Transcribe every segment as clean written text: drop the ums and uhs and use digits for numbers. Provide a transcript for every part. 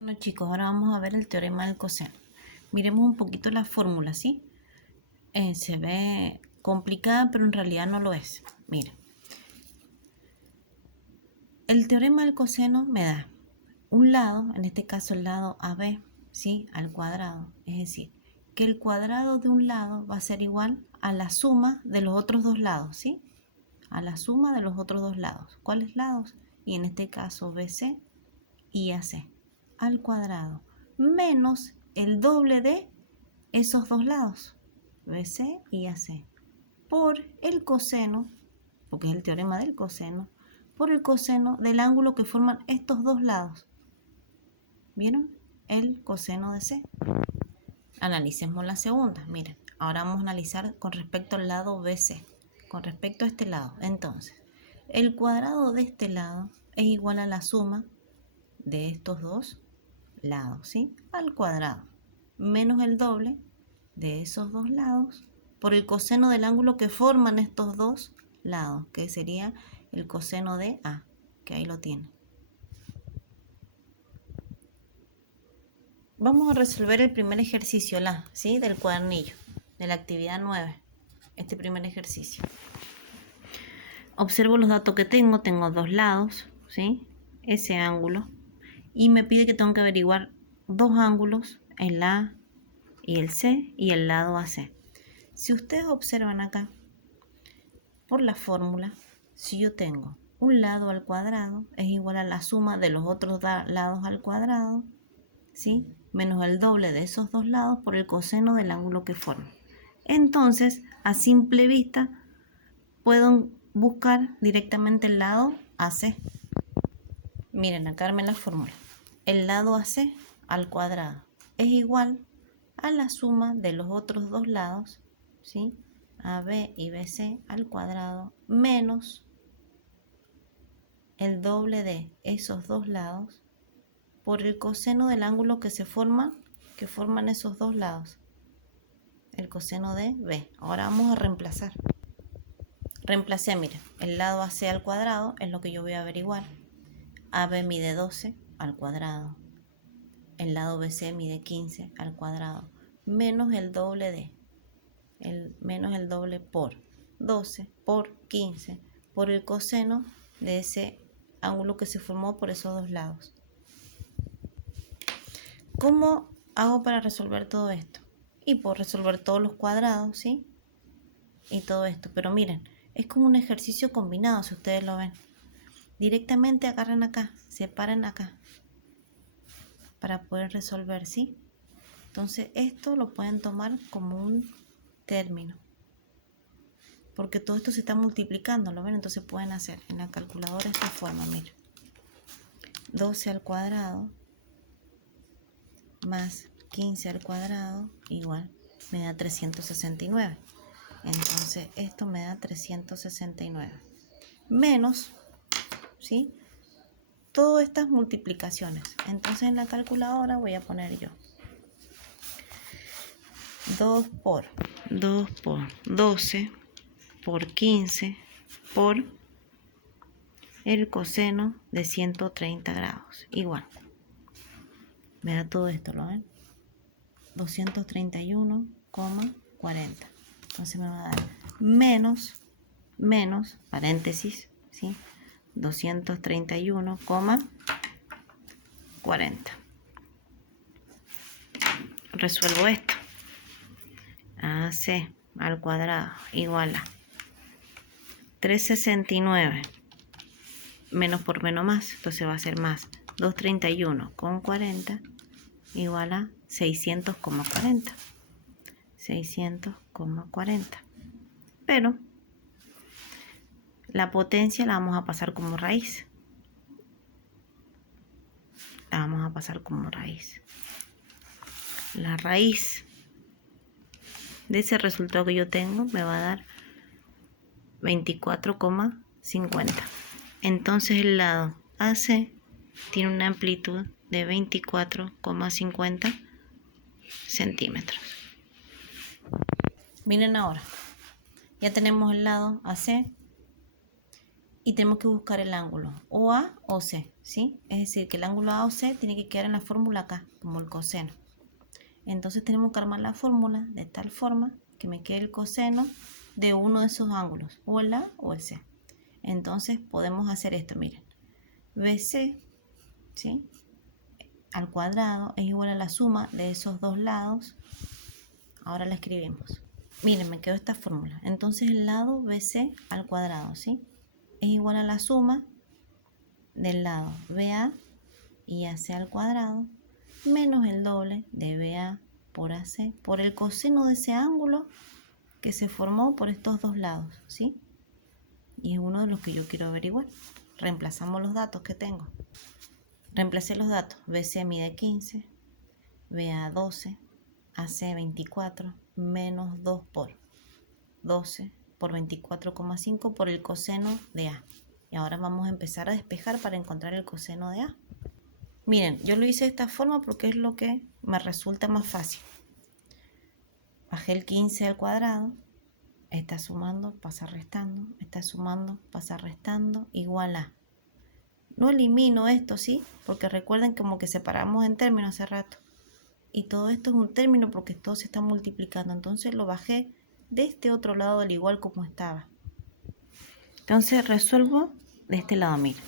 Bueno chicos, ahora vamos a ver el teorema del coseno. Miremos un poquito la fórmula, ¿sí? Se ve complicada, pero en realidad no lo es. Miren, el teorema del coseno me da un lado, en este caso el lado AB, ¿sí? Al cuadrado. Es decir, que el cuadrado de un lado va a ser igual a la suma de los otros dos lados, ¿sí? A la suma de los otros dos lados. ¿Cuáles lados? Y en este caso BC y AC al cuadrado menos el doble de esos dos lados, BC y AC, por el coseno, porque es el teorema del coseno, por el coseno del ángulo que forman estos dos lados. ¿Vieron? El coseno de C. Analicemos la segunda. Miren, ahora vamos a analizar con respecto al lado BC, con respecto a este lado. Entonces, el cuadrado de este lado es igual a la suma de estos dos lados, ¿sí? Al cuadrado, menos el doble de esos dos lados por el coseno del ángulo que forman estos dos lados, que sería el coseno de A, que ahí lo tiene. Vamos a resolver el primer ejercicio, ¿sí? Del cuadernillo, de la actividad 9, este primer ejercicio. Observo los datos que tengo dos lados, ¿sí? Ese ángulo, y me pide que tengo que averiguar dos ángulos, el A y el C y el lado AC. Si ustedes observan acá, por la fórmula, si yo tengo un lado al cuadrado es igual a la suma de los otros lados al cuadrado, ¿sí? Menos el doble de esos dos lados por el coseno del ángulo que forman. Entonces, a simple vista, puedo buscar directamente el lado AC. Miren, acá armé la fórmula. El lado AC al cuadrado es igual a la suma de los otros dos lados, ¿sí? AB y BC al cuadrado menos el doble de esos dos lados por el coseno del ángulo que forman esos dos lados, el coseno de B. Ahora vamos a reemplazar. Reemplacé, miren, el lado AC al cuadrado es lo que yo voy a averiguar. AB mide 12 al cuadrado. El lado BC mide 15 al cuadrado menos el doble de menos el doble por 12 por 15 por el coseno de ese ángulo que se formó por esos dos lados. ¿Cómo hago para resolver todo esto? Y puedo resolver todos los cuadrados, ¿sí? Y todo esto, pero miren, es como un ejercicio combinado, si ustedes lo ven. Directamente agarran acá, separen acá para poder resolver, ¿sí? Entonces esto lo pueden tomar como un término, porque todo esto se está multiplicando, ¿lo ven? Entonces pueden hacer en la calculadora esta forma, miren. 12 al cuadrado más 15 al cuadrado igual me da 369. Entonces esto me da 369 menos, ¿sí? Todas estas multiplicaciones. Entonces en la calculadora voy a poner yo 2 por 12 por 15 por el coseno de 130 grados. Igual. Me da todo esto, ¿lo ven? 231,40. Entonces me va a dar menos, paréntesis, ¿sí? 231,40. Resuelvo esto. AC al cuadrado igual a 369 menos por menos más, entonces va a ser más 231,40 igual a 600,40. 600,40. Pero la potencia la vamos a pasar como raíz. La vamos a pasar como raíz. La raíz de ese resultado que yo tengo me va a dar 24,50. Entonces el lado AC tiene una amplitud de 24,50 centímetros. Miren ahora, ya tenemos el lado AC y tenemos que buscar el ángulo o A o C, ¿sí? Es decir, que el ángulo A o C tiene que quedar en la fórmula acá, como el coseno. Entonces tenemos que armar la fórmula de tal forma que me quede el coseno de uno de esos ángulos, o el A o el C. Entonces podemos hacer esto, miren. BC, ¿sí?, al cuadrado es igual a la suma de esos dos lados. Ahora la escribimos. Miren, me quedó esta fórmula. Entonces el lado BC al cuadrado, ¿sí?, es igual a la suma del lado BA y AC al cuadrado menos el doble de BA por AC por el coseno de ese ángulo que se formó por estos dos lados, ¿sí? Y es uno de los que yo quiero averiguar. Reemplazamos los datos que tengo. Reemplacé los datos. BC mide 15, BA 12, AC 24, menos 2 por 12 por 24,5 por el coseno de A. Y ahora vamos a empezar a despejar para encontrar el coseno de A. Miren, yo lo hice de esta forma porque es lo que me resulta más fácil. Bajé el 15 al cuadrado, está sumando, pasa restando, está sumando, pasa restando, igual a. No elimino esto, ¿sí? Porque recuerden como que separamos en términos hace rato. Y todo esto es un término porque todo se está multiplicando. Entonces lo bajé de este otro lado al igual como estaba. Entonces resuelvo de este lado, miren.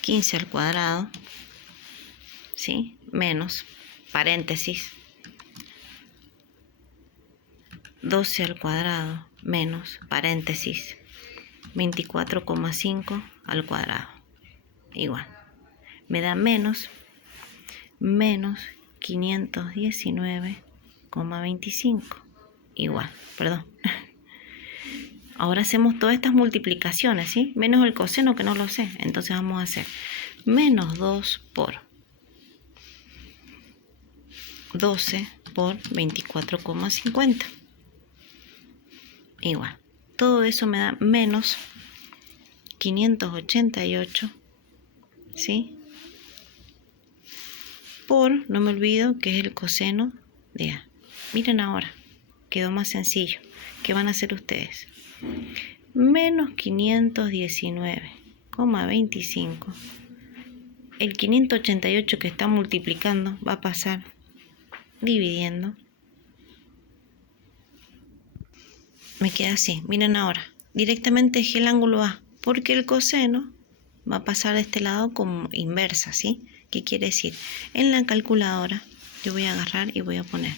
15 al cuadrado, ¿sí?, menos, paréntesis, 12 al cuadrado, menos, paréntesis, 24,5 al cuadrado, igual. Me da menos 519,25, igual, perdón. Ahora hacemos todas estas multiplicaciones, ¿sí? Menos el coseno que no lo sé. Entonces vamos a hacer menos 2 por 12 por 24,50. Igual. Todo eso me da menos 588, ¿sí?, por, no me olvido, que es el coseno de A. Miren ahora, quedó más sencillo. ¿Qué van a hacer ustedes? Menos 519,25. El 588 que está multiplicando va a pasar dividiendo. Me queda así. Miren ahora. Directamente es el ángulo A, porque el coseno va a pasar de este lado como inversa, ¿sí? ¿Qué quiere decir? En la calculadora yo voy a agarrar y voy a poner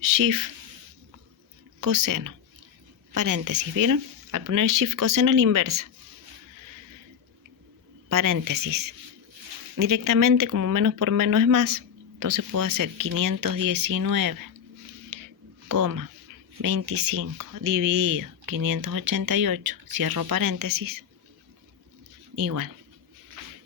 shift coseno, paréntesis, ¿vieron? Al poner shift coseno es la inversa, paréntesis. Directamente, como menos por menos es más, entonces puedo hacer 519,25 dividido 588, cierro paréntesis, igual.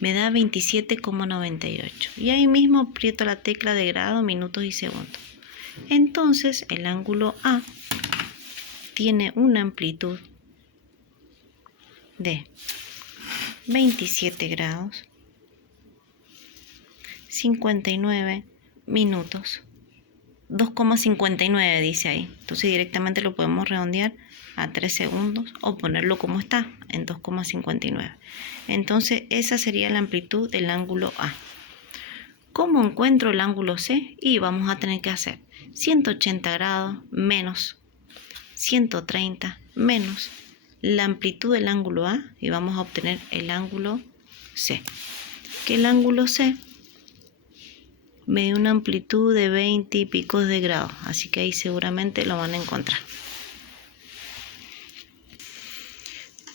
Me da 27,98. Y ahí mismo aprieto la tecla de grado, minutos y segundos. Entonces el ángulo A tiene una amplitud de 27 grados, 59 minutos, 2,59 dice ahí. Entonces directamente lo podemos redondear a 3 segundos o ponerlo como está, en 2,59. Entonces esa sería la amplitud del ángulo A. ¿Cómo encuentro el ángulo C? Y vamos a tener que hacer 180 grados menos 130 menos la amplitud del ángulo A y vamos a obtener el ángulo C. Que el ángulo C me dio una amplitud de 20 y pico de grados, así que ahí seguramente lo van a encontrar.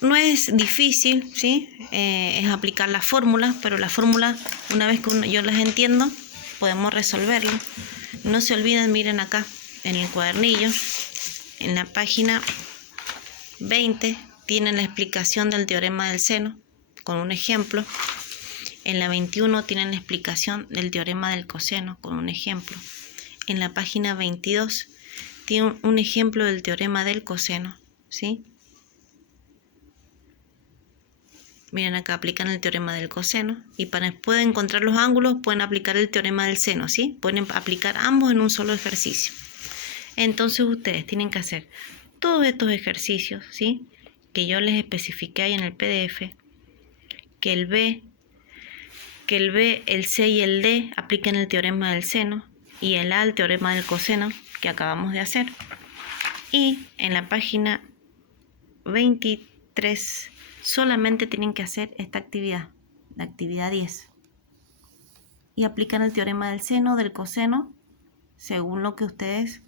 No es difícil, ¿sí? Es aplicar las fórmulas, pero las fórmulas, una vez que yo las entiendo, podemos resolverlo. No se olviden, miren acá en el cuadernillo, en la página 20, tienen la explicación del teorema del seno con un ejemplo. En la 21 tienen la explicación del teorema del coseno con un ejemplo. En la página 22 tiene un ejemplo del teorema del coseno, ¿sí? Miren acá, aplican el teorema del coseno y para poder encontrar los ángulos pueden aplicar el teorema del seno, ¿sí? Pueden aplicar ambos en un solo ejercicio. Entonces ustedes tienen que hacer todos estos ejercicios, ¿sí? que yo les especifiqué ahí en el PDF, que el B, el C y el D apliquen el teorema del seno y el A el teorema del coseno que acabamos de hacer. Y en la página 23 solamente tienen que hacer esta actividad, la actividad 10. Y aplican el teorema del seno, del coseno, según lo que ustedes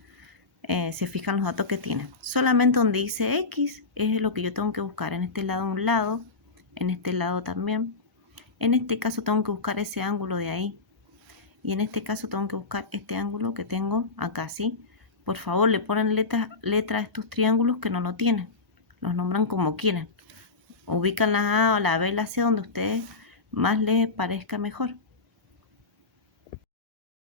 se fijan los datos que tienen. Solamente donde dice X es lo que yo tengo que buscar. En este lado un lado, en este lado también. En este caso tengo que buscar ese ángulo de ahí. Y en este caso tengo que buscar este ángulo que tengo acá, ¿sí? Por favor, le ponen letra a estos triángulos que no lo tienen. Los nombran como quieren. Ubican la A o la B, la C donde a ustedes más les parezca mejor.